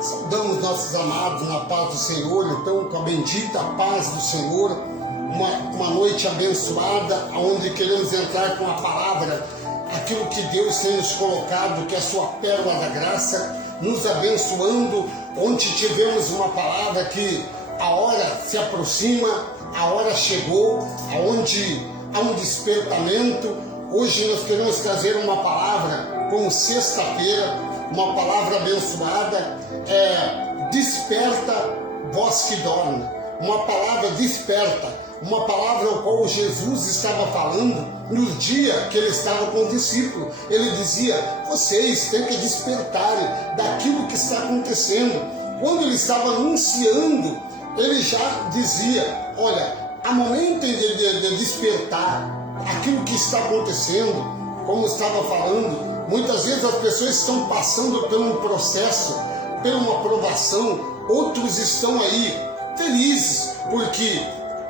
Saudamos nossos amados na paz do Senhor, então com a bendita paz do Senhor, uma noite abençoada, onde queremos entrar com a palavra, aquilo que Deus tem nos colocado, que é a sua pérola da graça, nos abençoando, onde tivemos uma palavra que a hora se aproxima, a hora chegou, aonde há um despertamento. Hoje nós queremos trazer uma palavra como sexta-feira, uma palavra abençoada, desperta vós que dorme, uma palavra desperta, uma palavra ao qual Jesus estava falando no dia que ele estava com o discípulo. Ele dizia: vocês têm que despertarem daquilo que está acontecendo. Quando ele estava anunciando, ele já dizia: olha, há momento de despertar aquilo que está acontecendo. Como estava falando, muitas vezes as pessoas estão passando por um processo, por uma provação, outros estão aí felizes porque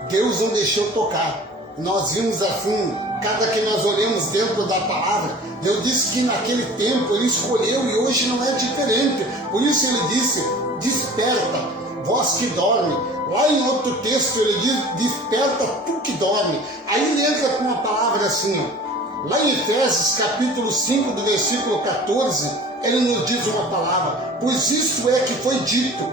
Deus não deixou tocar. Nós vimos assim, cada que nós olhamos dentro da palavra, Deus disse que naquele tempo Ele escolheu e hoje não é diferente. Por isso Ele disse: desperta, vós que dorme. Lá em outro texto Ele diz: desperta tu que dorme. Aí Ele entra com uma palavra assim, ó. Lá em Efésios capítulo 5, do versículo 14, Ele nos diz uma palavra: pois isso é que foi dito.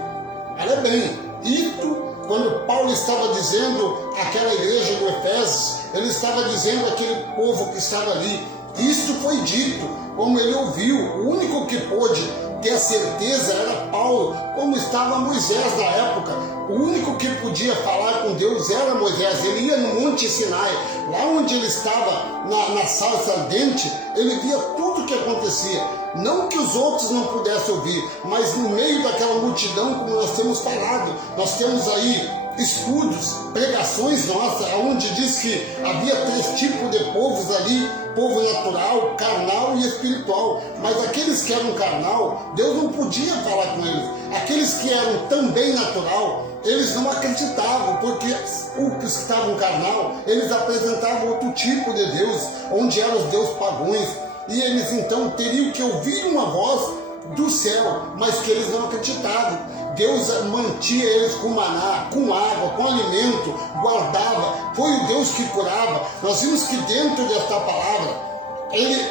Olha bem, dito. Quando Paulo estava dizendo àquela igreja do Efésios, ele estava dizendo àquele povo que estava ali, isto foi dito, como ele ouviu. O único que pôde ter a certeza era Paulo, como estava Moisés na época. O único que podia falar com Deus era Moisés. Ele ia no Monte Sinai, lá onde ele estava na sarça ardente, ele via tudo o que acontecia. Não que os outros não pudessem ouvir, mas no meio daquela multidão, como nós temos falado, nós temos aí estudos, pregações nossas, onde diz que havia 3 tipos de povos ali: povo natural, carnal e espiritual. Mas aqueles que eram carnal, Deus não podia falar com eles. Aqueles que eram também natural, eles não acreditavam, porque os que estavam carnal, eles apresentavam outro tipo de Deus, onde eram os deuses pagãos. E eles então teriam que ouvir uma voz do céu, mas que eles não acreditavam. Deus mantinha eles com maná, com água, com alimento, guardava. Foi o Deus que curava. Nós vimos que dentro desta palavra,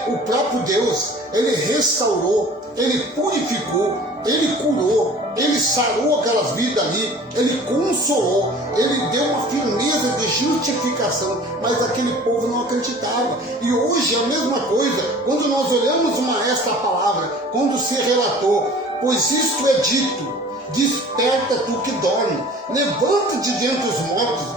o próprio Deus, Ele restaurou, Ele purificou, Ele curou, Ele sarou aquelas vidas ali, Ele consolou, Ele deu uma firmeza de justificação, mas aquele povo não acreditava. E hoje é a mesma coisa, quando nós olhamos esta palavra, quando se relatou: pois isto é dito, desperta tu que dorme, levanta-te dentre os mortos,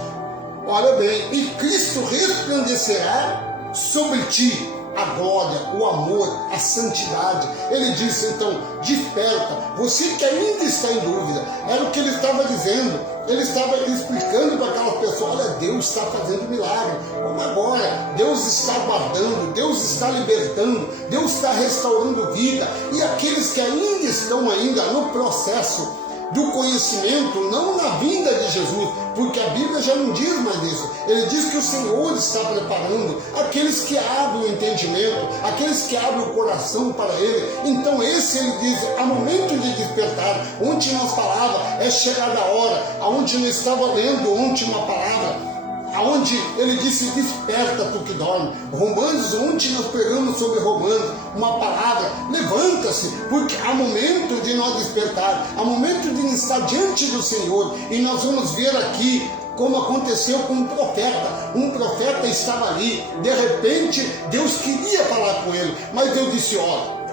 olha bem, e Cristo resplandecerá sobre ti a glória, o amor, a santidade. Ele disse então: desperta, você que ainda está em dúvida. Era o que ele estava dizendo. Ele estava explicando para aquela pessoa: olha, Deus está fazendo milagre. Como agora? Deus está guardando, Deus está libertando, Deus está restaurando vida. E aqueles que ainda estão no processo do conhecimento, não na vinda de Jesus, porque a Bíblia já não diz mais isso. Ele diz que o Senhor está preparando aqueles que abrem o entendimento, aqueles que abrem o coração para Ele. Então esse, ele diz, há momento de despertar. Ontem nós falava, é chegada a hora, aonde nós estava lendo ontem uma palavra, aonde ele disse: desperta tu que dorme. Romanos, ontem nós pregamos sobre Romanos, uma palavra: levanta-se, porque há momento de nós despertar, há momento de estar diante do Senhor. E nós vamos ver aqui como aconteceu com um profeta estava ali, de repente Deus queria falar com ele, mas Deus disse: olha,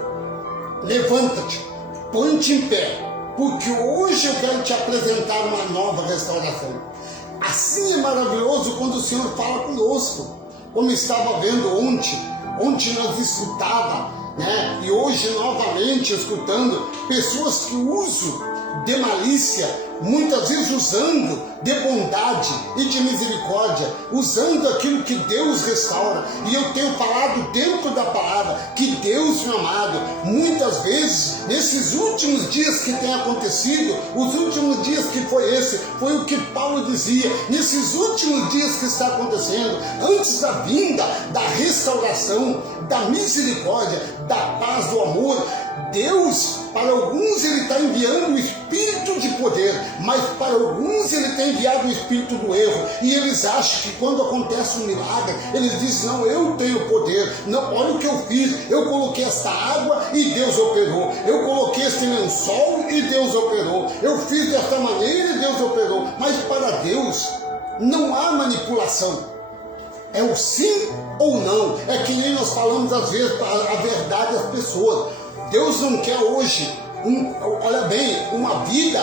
levanta-te, põe-te em pé, porque hoje eu quero te apresentar uma nova restauração. Assim é maravilhoso quando o Senhor fala conosco, como estava vendo ontem nós escutava, e hoje novamente escutando pessoas que usam de malícia, muitas vezes usando de bondade e de misericórdia, usando aquilo que Deus restaura. E eu tenho falado dentro da palavra que Deus, meu amado, muitas vezes, nesses últimos dias que tem acontecido, os últimos dias que foi o que Paulo dizia, nesses últimos dias que está acontecendo, antes da vinda, da restauração, da misericórdia, da paz, do amor, Deus, para alguns ele está enviando o espírito de poder, mas para alguns ele tem enviado o espírito do erro. E eles acham que quando acontece um milagre, eles dizem, não, eu tenho poder. Não, olha o que eu fiz. Eu coloquei esta água e Deus operou. Eu coloquei este lençol e Deus operou. Eu fiz desta maneira e Deus operou. Mas para Deus não há manipulação. É o sim ou não. É que nem nós falamos às vezes a verdade às pessoas. Deus não quer hoje, olha bem, uma vida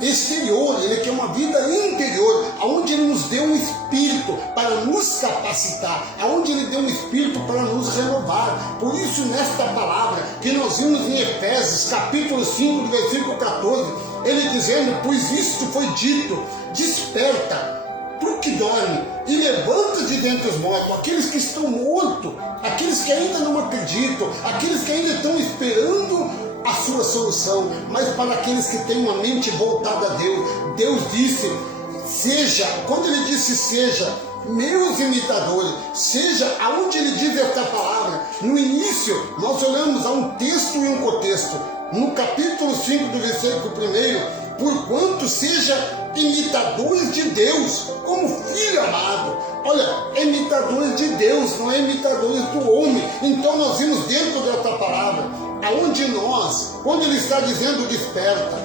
exterior. Ele quer uma vida interior, onde Ele nos deu um espírito para nos capacitar, onde Ele deu um espírito para nos renovar. Por isso, nesta palavra que nós vimos em Efésios, capítulo 5, versículo 14, ele dizendo, pois isto foi dito, desperta, tu que dorme, e levanta de dentre os mortos, aqueles que estão mortos, aqueles que ainda não acreditam, aqueles que ainda estão esperando a sua solução. Mas para aqueles que têm uma mente voltada a Deus, Deus disse, seja, quando ele disse seja, meus imitadores, seja aonde ele diz esta palavra. No início, nós olhamos a um texto e um contexto. No capítulo 5 do versículo 1, porquanto seja imitadores de Deus, como filho amado. Olha, imitadores de Deus, não é imitadores do homem. Então nós vimos dentro dessa palavra, aonde nós, quando ele está dizendo desperta,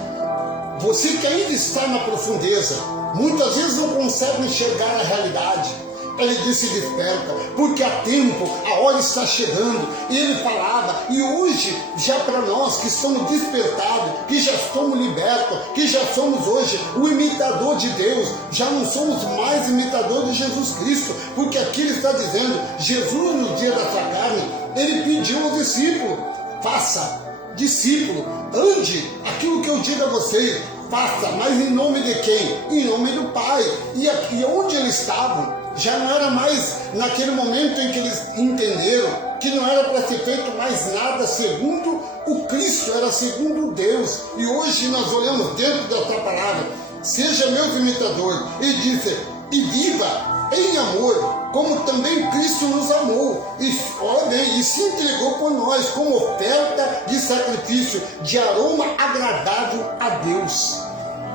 você que ainda está na profundeza, muitas vezes não consegue enxergar a realidade. Ele disse desperta, porque há tempo, a hora está chegando. E ele falava, e hoje, já para nós que estamos despertados, que já somos libertos, que já somos hoje o imitador de Deus, já não somos mais imitadores de Jesus Cristo, porque aqui ele está dizendo, Jesus no dia da sua carne, ele pediu aos discípulos, faça, discípulo, ande, aquilo que eu digo a vocês, faça, mas em nome de quem? Em nome do Pai. E aqui onde eles estavam, já não era mais naquele momento em que eles entenderam que não era para ser feito mais nada segundo o Cristo, era segundo Deus. E hoje nós olhamos dentro dessa palavra, seja meus imitadores, e disse, e viva em amor, como também Cristo nos amou, e olha bem, e se entregou por nós como oferta de sacrifício, de aroma agradável a Deus.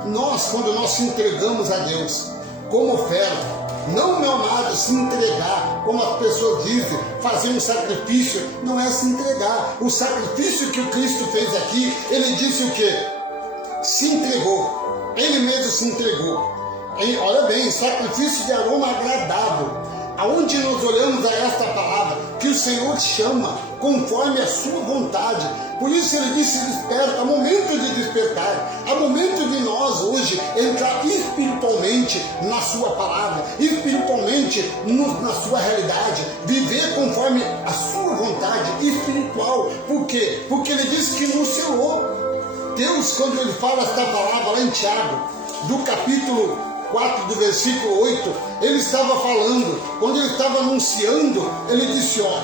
Nós, quando nós se entregamos a Deus como oferta, não, meu amado, se entregar, como as pessoas dizem, fazer um sacrifício, não é se entregar. O sacrifício que o Cristo fez aqui, ele disse o quê? Se entregou, ele mesmo se entregou. Olha bem, sacrifício de aroma agradável. Aonde nós olhamos a esta palavra, que o Senhor chama conforme a sua vontade. Por isso ele disse desperta, há momento de despertar, há momento de nós hoje entrar espiritualmente na sua palavra, espiritualmente na sua realidade, viver conforme a sua vontade espiritual. Por quê? Porque ele disse que nos selou. Deus, quando ele fala esta palavra lá em Tiago, do capítulo 4, do versículo 8, ele estava falando, quando ele estava anunciando, ele disse, ó,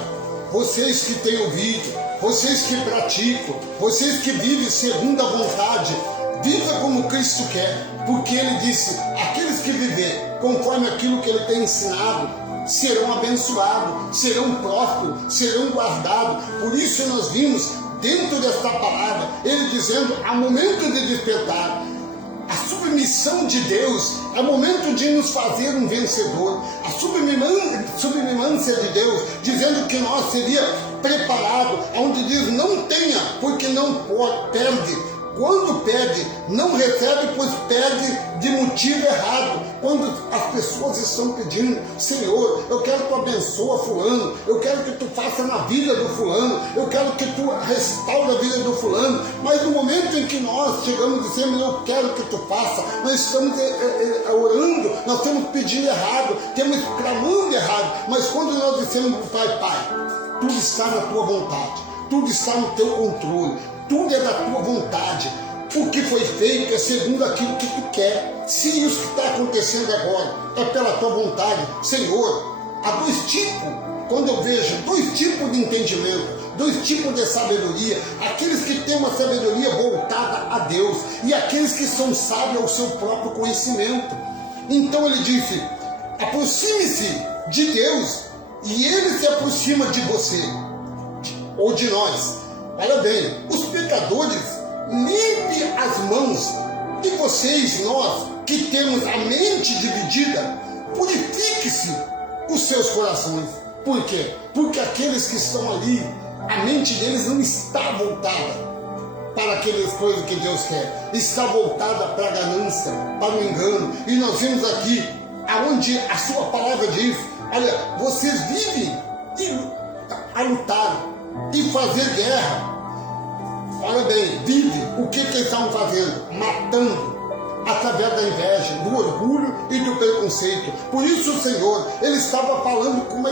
vocês que têm ouvido, vocês que praticam, vocês que vivem segundo a vontade, viva como Cristo quer, porque ele disse, aqueles que viverem conforme aquilo que ele tem ensinado, serão abençoados, serão prósperos, serão guardados. Por isso nós vimos dentro desta palavra, ele dizendo, há momento de despertar. A submissão de Deus é momento de nos fazer um vencedor. A submissão de Deus, dizendo que nós seria preparado, onde diz não tenha, porque não pode, perde. Quando pede, não recebe, pois pede de motivo errado. Quando as pessoas estão pedindo, Senhor, eu quero que tu abençoe fulano, eu quero que tu faça na vida do fulano, eu quero que tu restaure a vida do fulano, mas no momento em que nós chegamos e dizemos, eu quero que tu faça, nós estamos orando, nós estamos pedindo errado, estamos clamando errado, mas quando nós dissemos para o Pai, tudo está na tua vontade, tudo está no teu controle, tudo é da tua vontade. O que foi feito é segundo aquilo que tu quer. Se isso que está acontecendo agora é pela tua vontade, Senhor, há dois tipos, quando eu vejo dois tipos de entendimento, dois tipos de sabedoria, aqueles que têm uma sabedoria voltada a Deus e aqueles que são sábios ao seu próprio conhecimento. Então ele disse, aproxime-se de Deus e Ele se aproxima de você, ou de nós. Olha bem, os pecadores limpam irmãos, e vocês, nós, que temos a mente dividida, purifique-se os seus corações. Por quê? Porque aqueles que estão ali, a mente deles não está voltada para aquelas coisas que Deus quer, está voltada para a ganância, para o engano. E nós vimos aqui, aonde a sua palavra diz, olha, vocês vivem a lutar e fazer guerra. Olha bem, vive. O que eles estavam fazendo? Matando, através da inveja, do orgulho e do preconceito. Por isso o Senhor, Ele estava falando com uma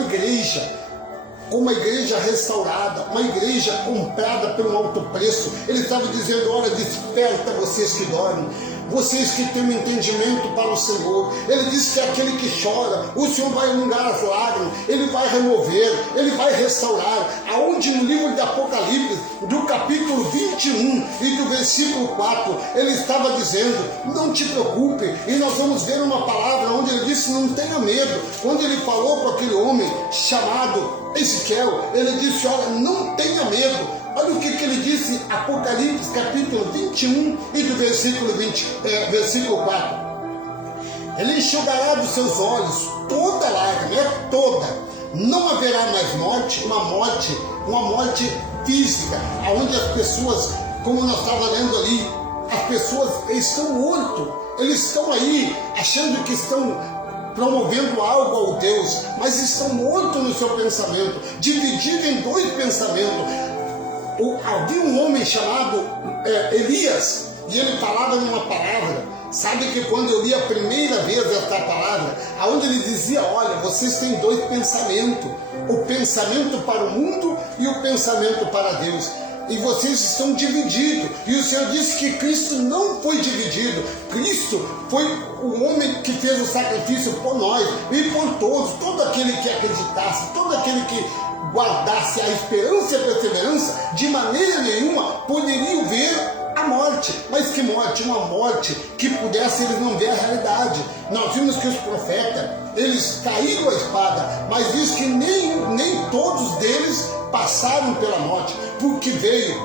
igreja restaurada, uma igreja comprada por um alto preço. Ele estava dizendo, olha, desperta vocês que dormem, vocês que têm um entendimento para o Senhor. Ele disse que aquele que chora, o Senhor vai alongar as lágrimas, Ele vai remover, Ele vai restaurar. Aonde no livro de Apocalipse, do capítulo 21 e do versículo 4, Ele estava dizendo, não te preocupe. E nós vamos ver uma palavra onde Ele disse, não tenha medo. Quando Ele falou com aquele homem chamado Ezequiel, Ele disse, olha, não tenha medo. Olha o que ele disse, Apocalipse capítulo 21 e do versículo 4. Ele enxugará dos seus olhos toda lágrima, toda. Não haverá mais morte, uma morte física, onde as pessoas, como nós estávamos lendo ali, as pessoas estão mortas, eles estão aí achando que estão promovendo algo ao Deus, mas estão mortos no seu pensamento, divididos em dois pensamentos. Havia um homem chamado Elias, e ele falava numa palavra. Sabe que quando eu li a primeira vez essa palavra, aonde ele dizia, olha, vocês têm dois pensamentos, o pensamento para o mundo e o pensamento para Deus, e vocês estão divididos. E o Senhor disse que Cristo não foi dividido. Cristo foi o homem que fez o sacrifício por nós e por todos, todo aquele que acreditasse, todo aquele que guardasse a esperança e a perseverança, de maneira nenhuma poderiam ver a morte. Mas que morte? Uma morte que pudesse eles não ver a realidade. Nós vimos que os profetas, eles caíram a espada, mas diz que nem todos deles passaram pela morte, porque veio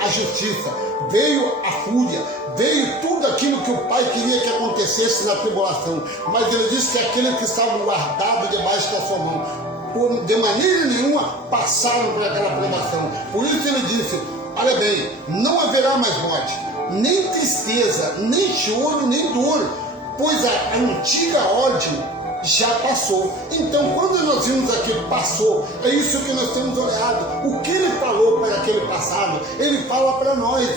a justiça, veio a fúria, veio tudo aquilo que o Pai queria que acontecesse na tribulação. Mas ele disse que aqueles que estavam guardados debaixo da sua mão, de maneira nenhuma passaram por aquela provação. Por isso ele disse, olha bem, não haverá mais morte, nem tristeza, nem choro, nem dor, pois a antiga ordem já passou. Então, quando nós vimos aqui passou, é isso que nós temos olhado. O que ele falou para aquele passado, ele fala para nós.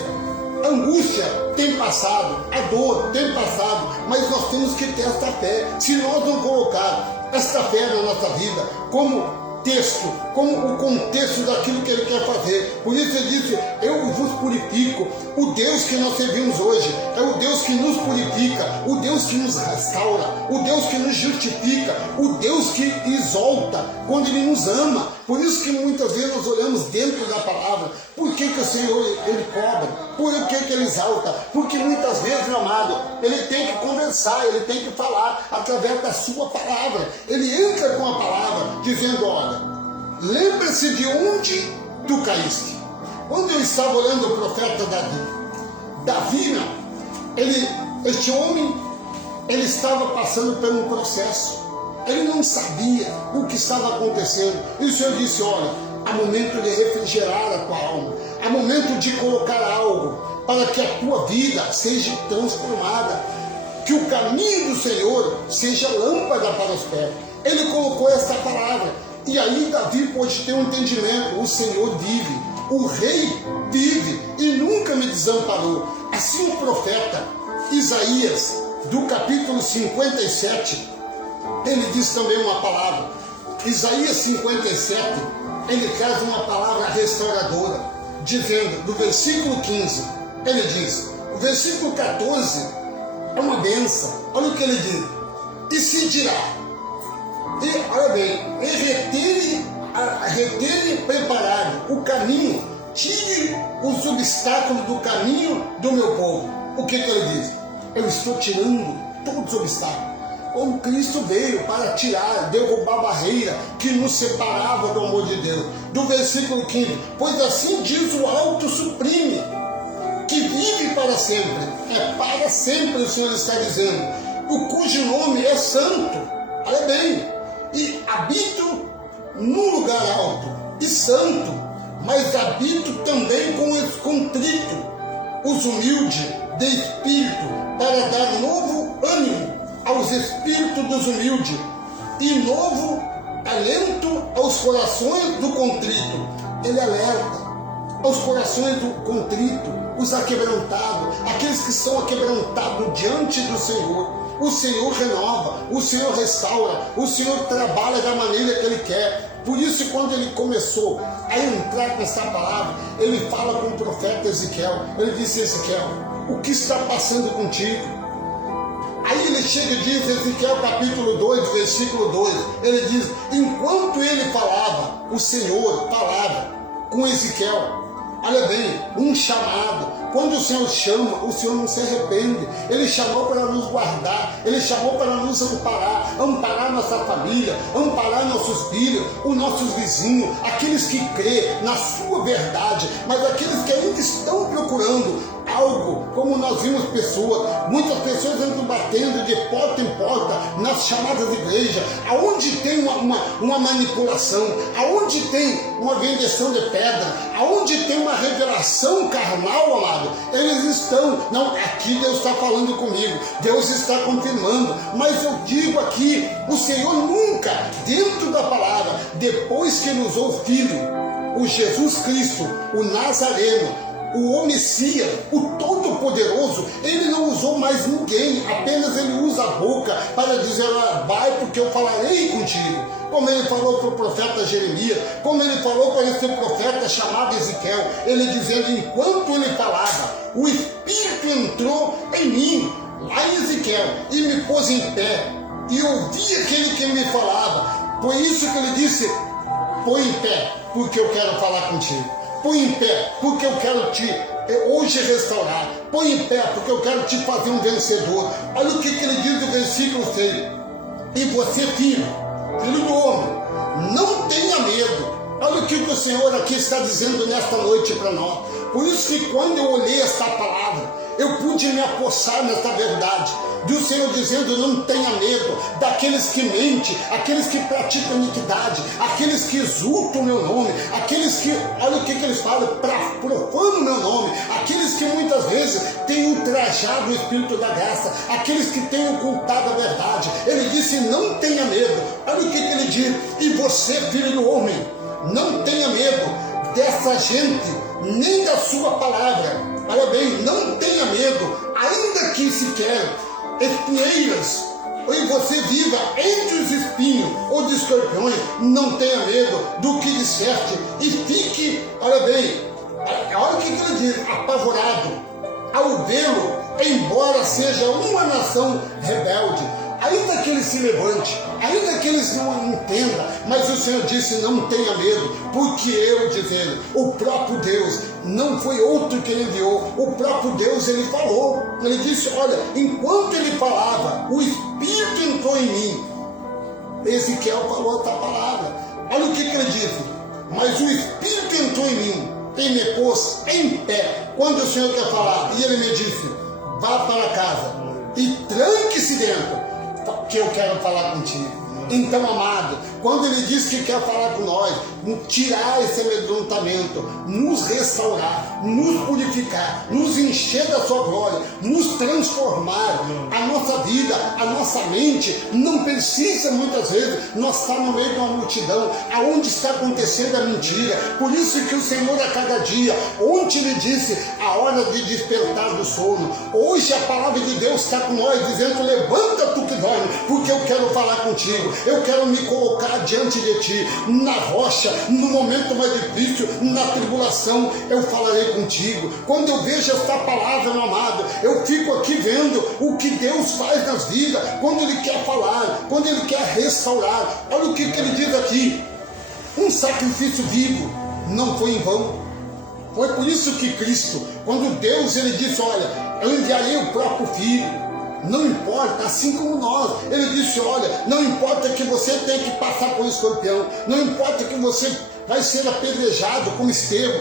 A angústia tem passado, a dor tem passado, mas nós temos que ter esta fé. Se nós não colocar esta fé na nossa vida como texto, como o contexto daquilo que Ele quer fazer. Por isso Ele disse, eu vos purifico. O Deus que nós servimos hoje é o Deus que nos purifica, o Deus que nos restaura, o Deus que nos justifica, o Deus que exalta quando Ele nos ama. Por isso que muitas vezes nós olhamos dentro da palavra, por que o Senhor Ele cobra? Por que Ele exalta? Porque muitas vezes, meu amado, Ele tem que conversar, Ele tem que falar através da sua palavra. Ele entra com a palavra dizendo, olha, lembra-se de onde tu caíste. Quando eu estava olhando o profeta Davi, este homem, ele estava passando por um processo. Ele não sabia o que estava acontecendo. E o Senhor disse, olha, há momento de refrigerar a tua alma. Há momento de colocar algo para que a tua vida seja transformada. Que o caminho do Senhor seja lâmpada para os pés. Ele colocou essa palavra. E aí Davi pôde ter um entendimento. O Senhor vive. O rei vive e nunca me desamparou. Assim o profeta Isaías, do capítulo 57, ele diz também uma palavra. Isaías 57, ele traz uma palavra restauradora, dizendo, do versículo 15, ele diz, o versículo 14 é uma bênção. Olha o que ele diz. E se dirá, e olha bem, retere preparado o caminho, tire os obstáculos do caminho do meu povo. O que ele diz? Eu estou tirando todos os obstáculos. Como Cristo veio para tirar, derrubar a barreira que nos separava do amor de Deus. Do versículo 15, pois assim diz o Alto Supremo, que vive para sempre. É para sempre, o Senhor está dizendo. O cujo nome é santo. Olha bem. E habito num lugar alto e santo, mas habito também com os contritos, os humildes de espírito, para dar novo ânimo aos espíritos dos humildes e novo alento aos corações do contrito. Ele alerta aos corações do contrito, os aquebrantados, aqueles que são aquebrantados diante do Senhor. O Senhor renova, o Senhor restaura, o Senhor trabalha da maneira que Ele quer. Por isso, quando Ele começou a entrar com essa palavra, Ele fala com o profeta Ezequiel. Ele disse: Ezequiel, o que está passando contigo? Aí ele chega e diz, Ezequiel capítulo 2, versículo 2, ele diz: enquanto ele falava, o Senhor falava com Ezequiel. Olha bem, um chamado. Quando o Senhor chama, o Senhor não se arrepende. Ele chamou para nos guardar, Ele chamou para nos amparar nossa família, amparar nossos filhos, os nossos vizinhos, aqueles que crêem na sua verdade, mas aqueles que ainda estão procurando algo, como nós vimos muitas pessoas andam batendo de porta em porta nas chamadas igrejas, aonde tem uma manipulação, aonde tem uma vendição de pedra, aonde tem uma revelação carnal, amado, eles estão, não, aqui Deus está falando comigo, Deus está confirmando, mas eu digo aqui, o Senhor nunca, dentro da palavra, depois que Ele usou o Filho, o Jesus Cristo, o Nazareno, o Messias, o Todo-Poderoso, Ele não usou mais ninguém, apenas Ele usa a boca para dizer: vai, porque eu falarei contigo. Como Ele falou para o profeta Jeremias, como Ele falou para esse profeta chamado Ezequiel, Ele dizendo: enquanto Ele falava, o Espírito entrou em mim, lá em Ezequiel, e me pôs em pé, e ouvi aquele que me falava. Por isso que Ele disse: põe em pé, porque eu quero falar contigo. Põe em pé, porque eu quero te hoje restaurar. Põe em pé, porque eu quero te fazer um vencedor. Olha o que ele diz no versículo 6. E você, filho do homem, não tenha medo. Olha o que o Senhor aqui está dizendo nesta noite para nós. Por isso que quando eu olhei esta palavra, eu pude me apossar nesta verdade. Do Senhor dizendo: não tenha medo daqueles que mentem, aqueles que praticam iniquidade, aqueles que exultam o meu nome, aqueles que, olha o que eles falam, profanam o meu nome, aqueles que muitas vezes têm ultrajado o Espírito da graça, aqueles que têm ocultado a verdade. Ele disse: não tenha medo. Olha o que ele diz: e você, filho do homem, não tenha medo dessa gente, nem da sua palavra. Olha bem, não tenha medo, ainda que sequer espinheiras, e você viva entre os espinhos ou de escorpiões, não tenha medo do que disseste, e fique, olha bem, olha o que ele diz, apavorado ao vê-lo, embora seja uma nação rebelde. Ainda que ele se levante, ainda que eles não entendam, mas o Senhor disse: não tenha medo, porque eu, dizendo, o próprio Deus, não foi outro que Ele enviou, o próprio Deus, Ele falou. Ele disse: olha, enquanto Ele falava, o Espírito entrou em mim. Ezequiel falou essa palavra. Olha o que ele disse: mas o Espírito entrou em mim e me pôs em pé. Quando o Senhor quer falar, e Ele me disse: vá para casa e tranque-se dentro, que eu quero falar contigo. Então, amado, quando Ele diz que quer falar com nós, tirar esse amedrontamento, nos restaurar, nos purificar, nos encher da sua glória, nos transformar, a nossa vida, a nossa mente, não precisa muitas vezes nós estar no meio de uma multidão, aonde está acontecendo a mentira. Por isso que o Senhor a cada dia, ontem Ele disse a hora de despertar do sono, hoje a palavra de Deus está com nós dizendo: levanta tu que dorme, porque eu quero falar contigo, eu quero me colocar diante de ti, na rocha, no momento mais difícil, na tribulação, eu falarei contigo. Quando eu vejo esta palavra, meu amado, eu fico aqui vendo o que Deus faz nas vidas, quando Ele quer falar, quando Ele quer restaurar. Olha o que Ele diz aqui: um sacrifício vivo não foi em vão. Foi por isso que Cristo, quando Deus, Ele disse: olha, eu enviarei o próprio Filho. Não importa, assim como nós. Ele disse: olha, não importa que você tenha que passar por um escorpião, não importa que você vai ser apedrejado como Estevão,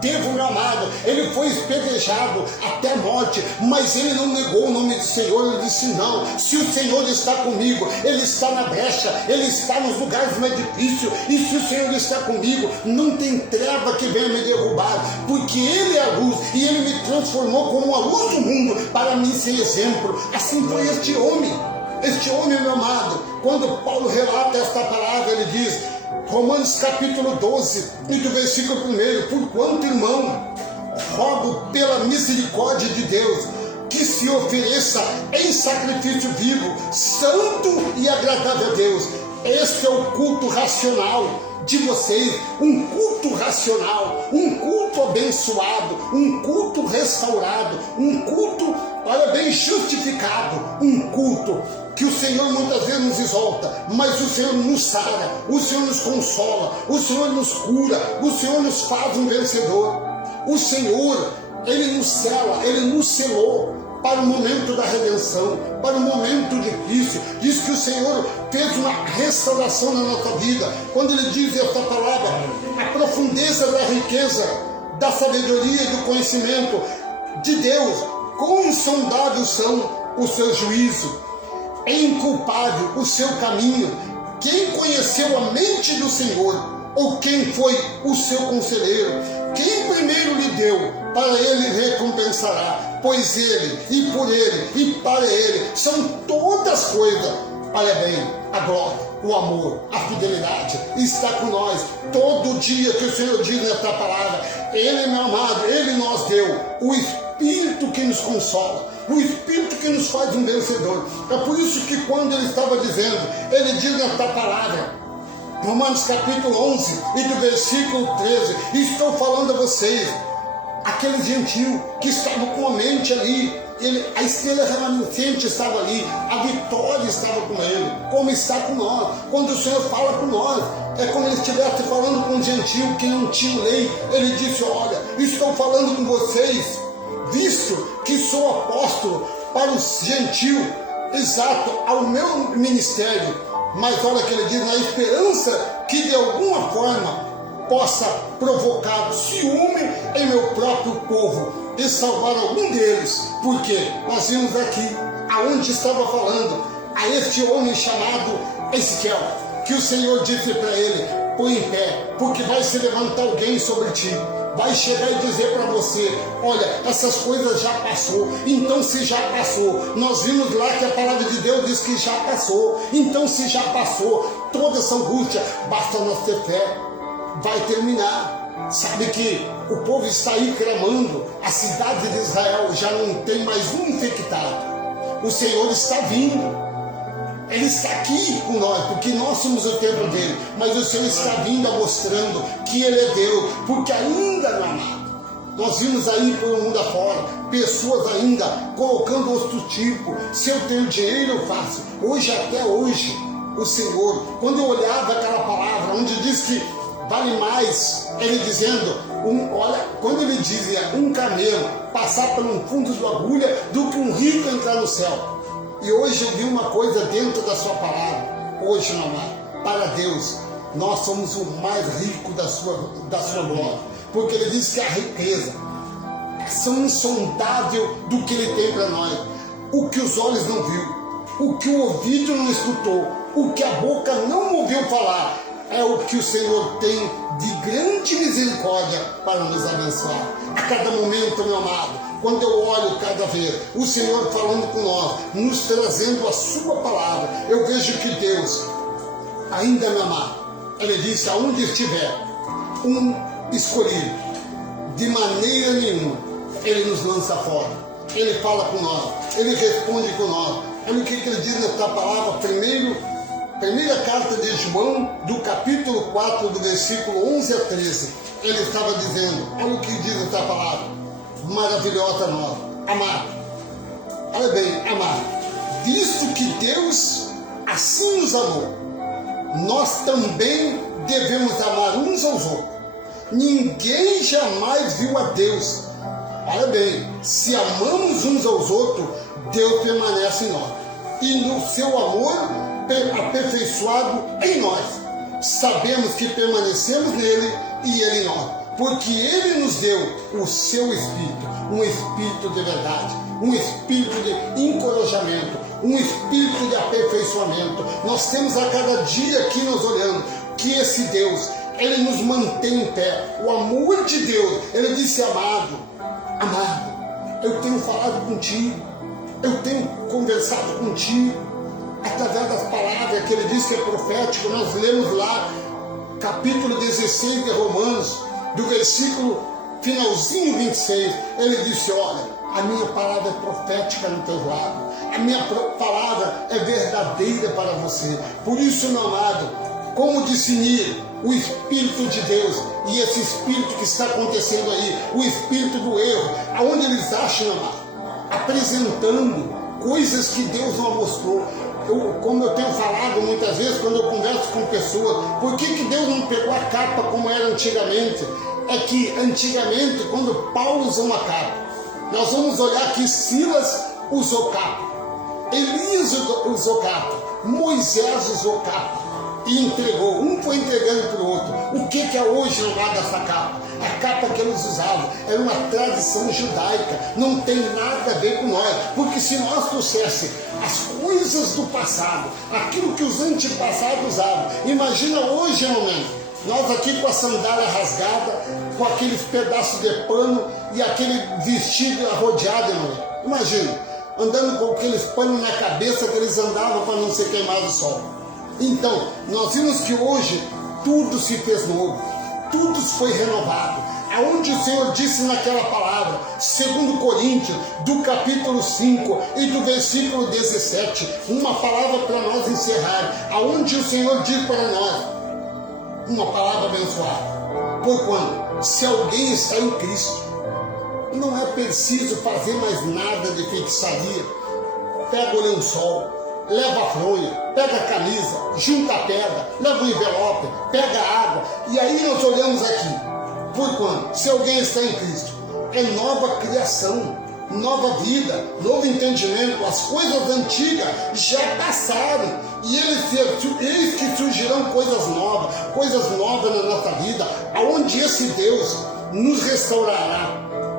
teve, meu amado, ele foi espedejado até a morte, mas ele não negou o nome do Senhor. Ele disse: não, se o Senhor está comigo, ele está na brecha, ele está nos lugares mais difíceis, e se o Senhor está comigo, não tem treva que venha me derrubar, porque ele é a luz, e ele me transformou como a luz do mundo, para mim ser exemplo. Assim foi este homem, meu amado. Quando Paulo relata esta palavra, ele diz, Romanos capítulo 12, e do versículo 1, porquanto, irmão, rogo pela misericórdia de Deus, que se ofereça em sacrifício vivo, santo e agradável a Deus. Este é o culto racional de vocês, um culto racional, um culto abençoado, um culto restaurado, um culto, olha bem, justificado, um culto que o Senhor muitas vezes nos exalta, mas o Senhor nos sara, o Senhor nos consola, o Senhor nos cura, o Senhor nos faz um vencedor. O Senhor, Ele nos sela, Ele nos selou para o momento da redenção, para o momento difícil. Diz que o Senhor fez uma restauração na nossa vida. Quando Ele diz esta palavra, a profundeza da riqueza, da sabedoria e do conhecimento de Deus, quão insondáveis são os seus juízos, é inculpável o seu caminho. Quem conheceu a mente do Senhor? Ou quem foi o seu conselheiro? Quem primeiro lhe deu, para ele recompensará, pois ele, e por ele, e para ele, são todas coisas. Olha bem, a glória, o amor, a fidelidade está com nós todo dia que o Senhor diz nesta palavra. Ele, meu amado, Ele nos deu o Espírito que nos consola, o Espírito que nos faz um vencedor. É por isso que quando Ele estava dizendo, Ele diz nesta palavra, Romanos capítulo 11 e do versículo 13, estou falando a vocês, aqueles gentios que estavam com a mente ali, a estrela remanescente estava ali, a vitória estava com ele, como está com nós. Quando o Senhor fala com nós, é como ele estivesse falando com um gentio que não tinha lei. Ele disse: olha, estou falando com vocês, visto que sou apóstolo para os gentios, exato, ao meu ministério. Mas olha que ele diz, na esperança que de alguma forma possa provocar ciúme em meu próprio povo e salvar algum deles. Porque nós vimos aqui, aonde estava falando, a este homem chamado Ezequiel, que o Senhor disse para ele: põe em pé, porque vai se levantar alguém sobre ti, vai chegar e dizer para você: olha, essas coisas já passou. Então, se já passou, nós vimos lá que a palavra de Deus diz que já passou. Então, se já passou, toda essa angústia, basta nós ter fé, vai terminar. Sabe que o povo está aí clamando, a cidade de Israel já não tem mais um infectado. O Senhor está vindo. Ele está aqui com nós, porque nós somos o templo dele. Mas o Senhor está vindo mostrando que Ele é Deus. Porque ainda, meu amado, nós vimos aí pelo mundo afora, pessoas ainda colocando outro tipo. Se eu tenho dinheiro, eu faço. Hoje, até hoje, o Senhor, quando eu olhava aquela palavra, onde diz que vale mais, Ele dizendo, olha, quando Ele dizia um camelo passar pelo fundo da agulha do que um rico entrar no céu. E hoje eu vi uma coisa dentro da sua palavra. Hoje, meu amado, para Deus, nós somos o mais rico da sua glória. Porque Ele diz que a riqueza são insondável do que Ele tem para nós. O que os olhos não viu, o que o ouvido não escutou, o que a boca não ouviu falar, é o que o Senhor tem de grande misericórdia para nos abençoar. A cada momento, meu amado, quando eu olho cada vez o Senhor falando com nós, nos trazendo a sua palavra, eu vejo que Deus ainda me ama. Ele disse: aonde estiver um escolhido, de maneira nenhuma Ele nos lança fora. Ele fala com nós, Ele responde com nós. Olha o que Ele diz nesta palavra, primeira carta de João, do capítulo 4, do versículo 11 a 13. Ele estava dizendo, olha o que diz esta palavra maravilhosa nova: amado, olha bem, amado, visto que Deus assim nos amou, nós também devemos amar uns aos outros. Ninguém jamais viu a Deus. Olha bem, se amamos uns aos outros, Deus permanece em nós, e no seu amor aperfeiçoado em nós, sabemos que permanecemos nele e ele em nós. porque Ele nos deu o seu Espírito, um Espírito de verdade, um Espírito de encorajamento, um Espírito de aperfeiçoamento. Nós temos a cada dia aqui nos olhando que esse Deus, Ele nos mantém em pé. O amor de Deus, Ele disse: amado, eu tenho falado contigo, eu tenho conversado contigo, através das palavras que Ele diz que é profético. Nós lemos lá, capítulo 16 de Romanos, do versículo finalzinho 26, Ele disse: olha, a minha palavra é profética no teu lado, a minha palavra é verdadeira para você. Por isso, meu amado, como discernir o Espírito de Deus e esse Espírito que está acontecendo aí, o Espírito do erro, aonde eles acham, amado? Apresentando coisas que Deus não mostrou. Como eu tenho falado muitas vezes quando eu converso com pessoas, por que Deus não pegou a capa como era antigamente? É que antigamente, quando Paulo usou uma capa, nós vamos olhar que Silas usou capa, Elias usou capa, Moisés usou capa e entregou, um foi entregando para o outro. O que é hoje lá dessa capa? A capa que eles usavam era uma tradição judaica, não tem nada a ver com nós, porque se nós trouxéssemos as coisas do passado, aquilo que os antepassados usavam, imagina hoje, meu irmão, nós aqui com a sandália rasgada, com aqueles pedaços de pano e aquele vestido arrodeado, irmão. Imagina, andando com aqueles panos na cabeça que eles andavam para não ser queimado o sol. Então, nós vimos que hoje tudo se fez novo, tudo foi renovado. Aonde o Senhor disse naquela palavra, 2 Coríntios, do capítulo 5 e do versículo 17, uma palavra para nós encerrar, aonde o Senhor diz para nós, uma palavra abençoada: porquanto, se alguém está em Cristo, não é preciso fazer mais nada de feitiçaria. Pega o lençol, leva a fronha, pega a camisa, junta a pedra, leva o envelope, pega a água, e aí nós olhamos aqui. Porquanto, se alguém está em Cristo, é nova criação, nova vida, novo entendimento. As coisas antigas já passaram e eis que surgirão coisas novas na nossa vida, aonde esse Deus nos restaurará,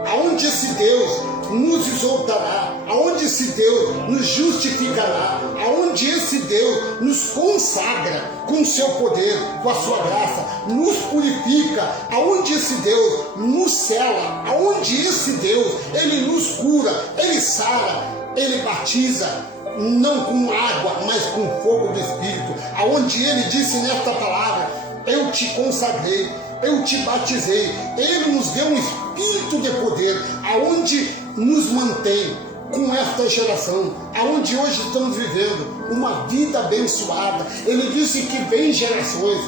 aonde esse Deus nos exaltará, aonde esse Deus nos justificará, aonde esse Deus nos consagra com o seu poder, com a sua graça, nos purifica, aonde esse Deus nos cela, aonde esse Deus, Ele nos cura, Ele sara, Ele batiza, não com água, mas com fogo do Espírito, aonde Ele disse nesta palavra: eu te consagrei, eu te batizei. Ele nos deu um espírito de poder, aonde nos mantém com esta geração, aonde hoje estamos vivendo uma vida abençoada. Ele disse que vem gerações,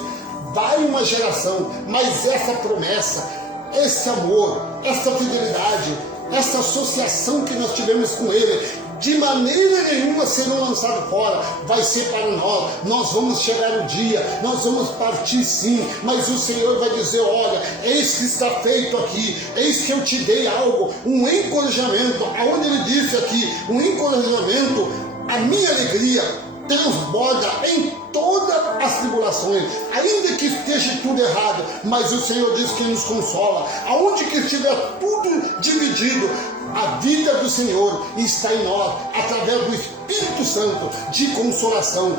vai uma geração, mas essa promessa, esse amor, essa fidelidade, essa associação que nós tivemos com Ele, de maneira nenhuma serão lançados fora, vai ser para nós. Nós vamos chegar no dia, nós vamos partir sim, mas o Senhor vai dizer: olha, eis que está feito aqui, eis que eu te dei algo, um encorajamento, aonde Ele disse aqui, um encorajamento, a minha alegria transborda em todas as tribulações, ainda que esteja tudo errado, mas o Senhor diz que nos consola, aonde que estiver tudo dividido, a vida do Senhor está em nós, através do Espírito Santo de consolação.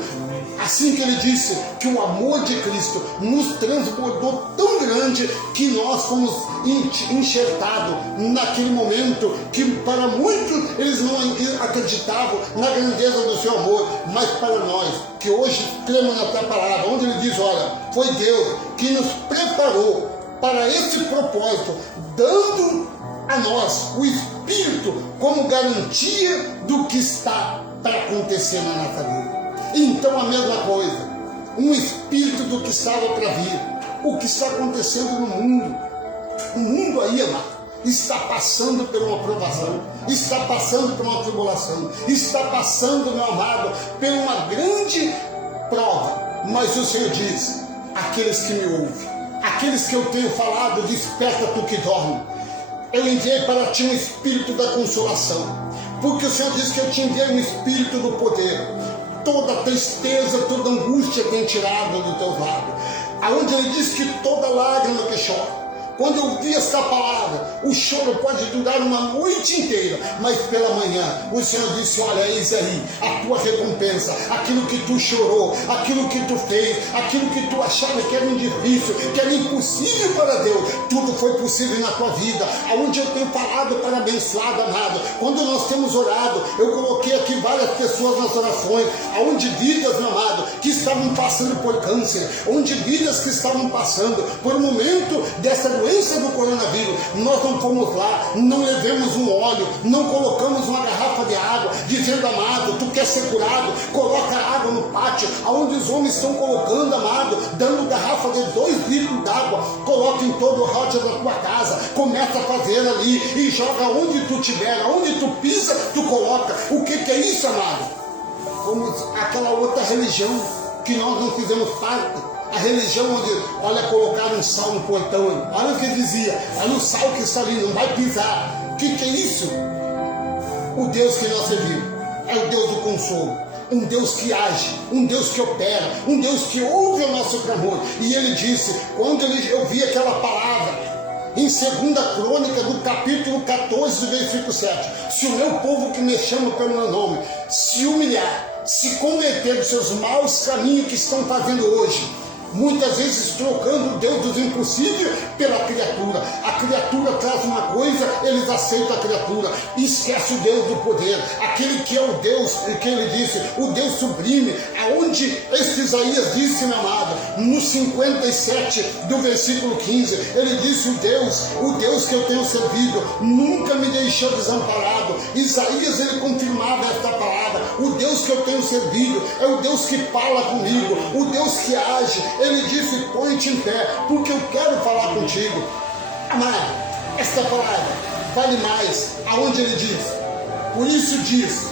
Assim que Ele disse que o amor de Cristo nos transbordou tão grande que nós fomos enxertados naquele momento que para muitos eles não acreditavam na grandeza do seu amor, mas para nós que hoje cremos na tua palavra, onde Ele diz: olha, foi Deus que nos preparou para esse propósito, dando a nós o Espírito como garantia do que está para acontecer na nossa vida. Então a mesma coisa, um Espírito do que estava para vir, o que está acontecendo no mundo. O mundo aí, amado, está passando por uma provação, está passando por uma tribulação, está passando, meu amado, por uma grande prova, mas o Senhor diz: aqueles que me ouvem, aqueles que eu tenho falado, desperta tu que dorme. Eu enviei para ti um espírito da consolação, porque o Senhor disse que eu te enviei um espírito do poder. Toda tristeza, toda angústia tem tirado do teu lado, aonde Ele diz que toda lágrima que chora, Quando eu vi esta palavra, o choro pode durar uma noite inteira, mas pela manhã o Senhor disse: olha, eis aí a tua recompensa, aquilo que tu chorou, aquilo que tu fez, aquilo que tu achava que era difícil, que era impossível para Deus, tudo foi possível na tua vida. Aonde eu tenho falado para abençoado, amado, quando nós temos orado, eu coloquei aqui várias pessoas nas orações, aonde vidas, meu amado, que estavam passando por câncer, onde vidas que estavam passando por um momento dessa doença do coronavírus, nós não fomos lá, não levamos um óleo, não colocamos uma garrafa de água, dizendo: amado, tu quer ser curado, coloca água no pátio, aonde os homens estão colocando, amado, dando garrafa de 2 litros d'água, coloca em todo o rocha da tua casa, começa a fazer ali e joga onde tu tiver, onde tu pisa, tu coloca. O que é isso, amado? Como aquela outra religião que nós não fizemos parte, a religião onde, olha, colocaram um sal no portão, olha o que dizia, olha o sal que está ali, não vai pisar. O que é isso? O Deus que nós servimos é o Deus do consolo, um Deus que age, um Deus que opera, um Deus que ouve o nosso clamor. E ele disse, quando eu vi aquela palavra em 2 Crônica, do capítulo 14, do versículo 7, se o meu povo que me chama pelo meu nome se humilhar, se converter dos seus maus caminhos que estão fazendo hoje, muitas vezes trocando o Deus dos impossíveis pela criatura. A criatura traz uma coisa, eles aceitam a criatura, esquece o Deus do poder, aquele que é o Deus, que ele disse, o Deus sublime, aonde este Isaías disse, meu amado, no 57 do versículo 15, ele disse: o Deus que eu tenho servido nunca me deixou desamparado. Isaías, ele confirmava esta palavra: o Deus que eu tenho servido é o Deus que fala comigo, o Deus que age. Ele disse: põe-te em pé, porque eu quero falar contigo. Amado, esta palavra vale mais. Aonde ele diz? Por isso diz,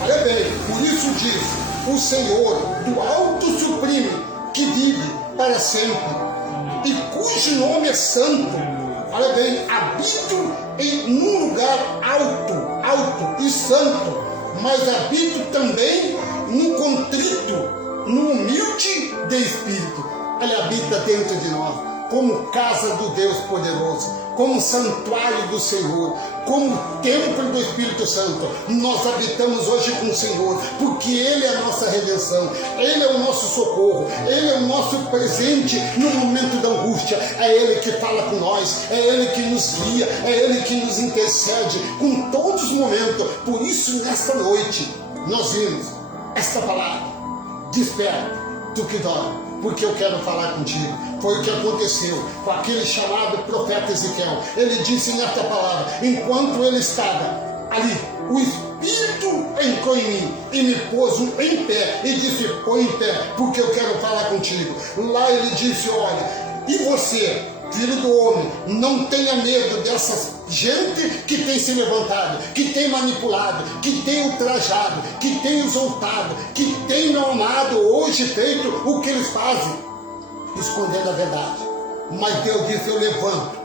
olha bem, por isso diz o Senhor do alto supremo, que vive para sempre, e cujo nome é santo. Olha bem, habito num lugar alto e santo, mas habito também no contrito, no humilde de espírito. Ele habita dentro de nós, como casa do Deus poderoso, como santuário do Senhor, como templo do Espírito Santo. Nós habitamos hoje com o Senhor, porque Ele é a nossa redenção, Ele é o nosso socorro, Ele é o nosso presente no momento da angústia. É Ele que fala com nós, é Ele que nos guia, é Ele que nos intercede com todos os momentos. Por isso, nesta noite, nós vimos esta palavra: desperta, tu que dorme, porque eu quero falar contigo. Foi o que aconteceu com aquele chamado profeta Ezequiel. Ele disse nesta palavra: enquanto ele estava ali, o Espírito entrou em mim e me pôs em pé e disse: põe em pé, porque eu quero falar contigo. Lá ele disse: olha, e você, filho do homem, não tenha medo dessas gente que tem se levantado, que tem manipulado, que tem ultrajado, que tem exaltado, que tem, meu amado, hoje feito o que eles fazem, escondendo a verdade. Mas Deus disse: eu levanto,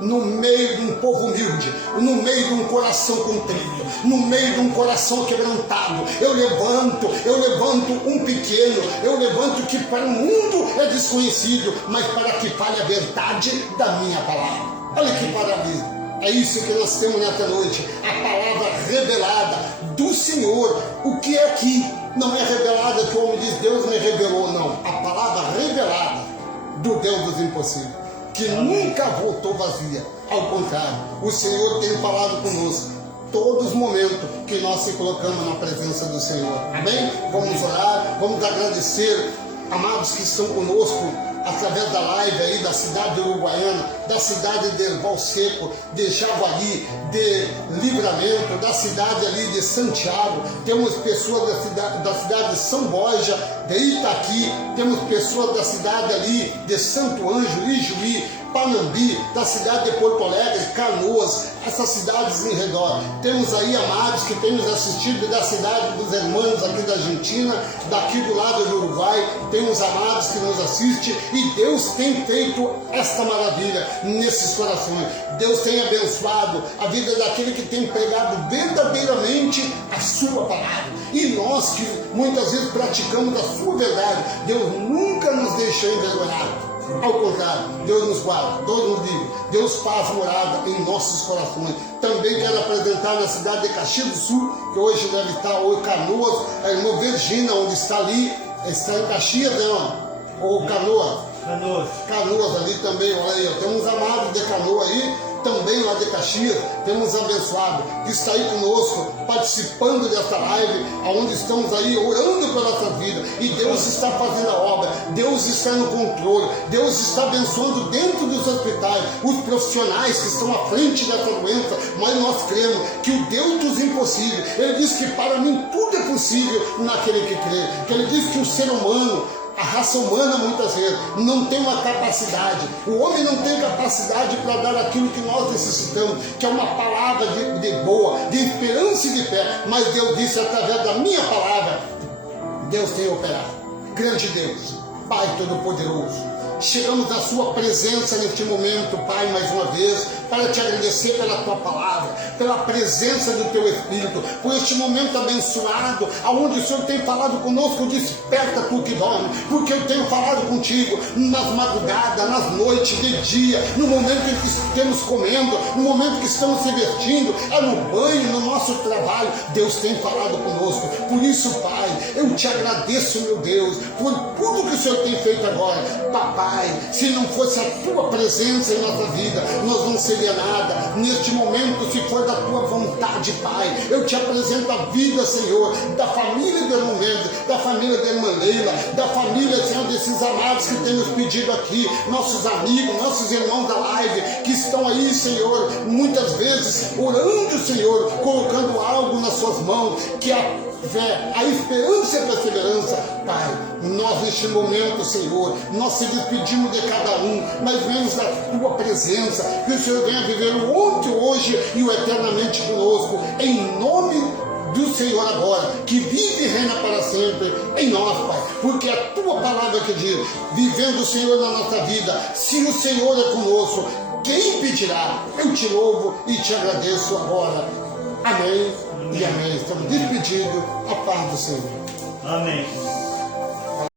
no meio de um povo humilde, no meio de um coração contrito, no meio de um coração quebrantado. Eu levanto um pequeno, eu levanto que para o mundo é desconhecido, mas para que fale a verdade da minha palavra. Olha que maravilha. É isso que nós temos nesta noite, a palavra revelada do Senhor. O que é aqui não é revelada que o homem diz: Deus me revelou, não. A palavra revelada do Deus dos impossíveis, que nunca voltou vazia. Ao contrário, o Senhor tem falado conosco todos os momentos que nós se colocamos na presença do Senhor. Amém? Vamos orar, vamos agradecer, amados que estão conosco através da live aí da cidade de Uruguaiana, da cidade de Valseco, de Jaguari, de Livramento, da cidade ali de Santiago. Temos pessoas da cidade de São Borja, de Itaqui, temos pessoas da cidade ali de Santo Ângelo, Ijuí, Panambi, da cidade de Porto Alegre, Canoas, essas cidades em redor. Temos aí amados que têm nos assistido da cidade dos irmãos aqui da Argentina, daqui do lado do Uruguai, temos amados que nos assistem, e Deus tem feito esta maravilha nesses corações. Deus tem abençoado a vida daquele que tem pregado verdadeiramente a sua palavra. E nós que muitas vezes praticamos a sua verdade, Deus nunca nos deixou envergonhados. Ao contrário, Deus nos guarda, Deus nos livre, Deus faz morada em nossos corações. Também quero apresentar na cidade de Caxias do Sul, que hoje deve estar, ou Canoas, a irmã Virgínia, onde está ali, está em Caxias, né, ou Canoas? Canoas ali também, olha aí, ó, tem uns amados de Canoa aí, também lá de Caxias, temos abençoado, que está aí conosco, participando dessa live, onde estamos aí orando pela nossa vida, e Deus está fazendo a obra, Deus está no controle, Deus está abençoando dentro dos hospitais, os profissionais que estão à frente dessa doença, mas nós cremos que o Deus dos impossíveis, Ele diz que para mim tudo é possível naquele que crê, que Ele diz que o ser humano, a raça humana muitas vezes não tem uma capacidade, o homem não tem capacidade para dar aquilo que nós necessitamos, que é uma palavra de boa, de esperança e de fé, mas Deus disse através da minha palavra, Deus tem operado. Grande Deus, Pai Todo-Poderoso, chegamos à sua presença neste momento, Pai, mais uma vez, para te agradecer pela tua palavra, pela presença do teu Espírito, por este momento abençoado, aonde o Senhor tem falado conosco, desperta tu que dorme, porque eu tenho falado contigo nas madrugadas, nas noites, de dia, no momento em que estamos comendo, no momento que estamos se vestindo, é no banho, no nosso trabalho, Deus tem falado conosco. Por isso, Pai, eu te agradeço, meu Deus, por tudo que o Senhor tem feito agora. Papai, se não fosse a tua presença em nossa vida, nós não seria nada. Neste momento, se for da tua vontade, Pai, eu te apresento a vida, Senhor, da família de irmão Mendes, da família da irmã Leila, da família, Senhor, desses amados que têm nos pedido aqui, nossos amigos, nossos irmãos da live, que estão aí, Senhor, muitas vezes orando, Senhor, colocando algo nas suas mãos, que a fé, a esperança e a perseverança, Pai, nós neste momento, Senhor, nós se despedimos de cada um, mas vemos da tua presença, que o Senhor venha viver o ontem, hoje e o eternamente conosco, em nome do Senhor agora, que vive e reina para sempre em nós, Pai, porque a tua palavra que diz, vivendo o Senhor na nossa vida, se o Senhor é conosco, quem impedirá? Eu te louvo e te agradeço agora. Amém e amém. Estamos despedidos. A paz do Senhor. Amém.